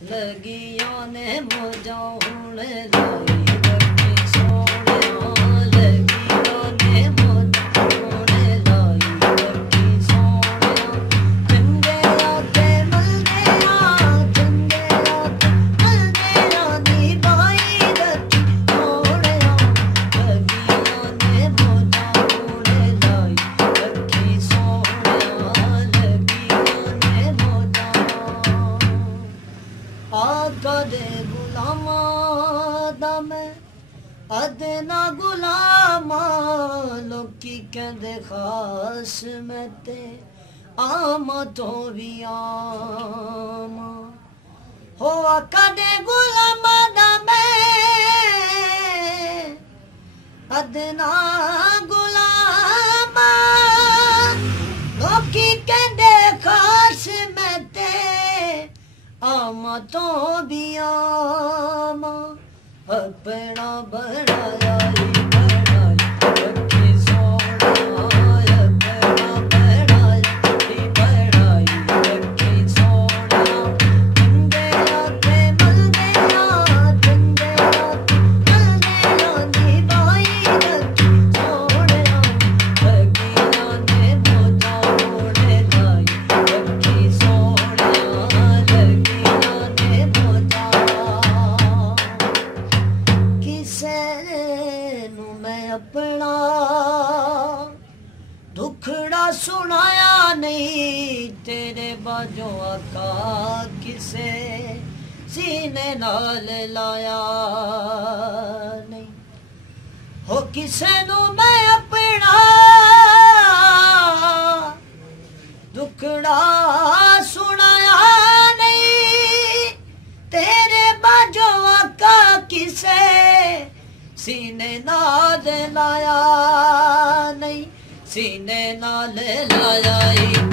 लगिया ने मौजा होने लाई रखी सोनिया लगिया ने मौजा होने लाई रखी सोनिया चंगे राते मलगेया चंगे राते मलगेया नी बाई रखी सोनिया लगिया ने मौजा होने लाई रखी सोनिया लगिया ने मौजा आका दे गुलामा दा मैं अदना गुलामा लोकी कहंदे खास मैं ते आमा तो भी आमा हो आका दे गुलामा दा मैं अदना गुलामा लोकी कहंदे खास मैं ते आमा तो भी आमा अपना बनाया रखी सोनिया अपना बनाया रखी सोनिया चंगे राते मलगेया चंगे राते मलगेया नी बाई रखी सोनिया लगिया ने मौजा होने लाई रखी सोनिया अपना दुखड़ा सुनाया नहीं तेरे बाजों आका किसे सीने नाल लाया नहीं हो किसे नू मैं अपना दुखड़ा सुनाया नहीं तेरे बाजों आका किसे सीने नाल लाया नहीं सीने नाल लाया।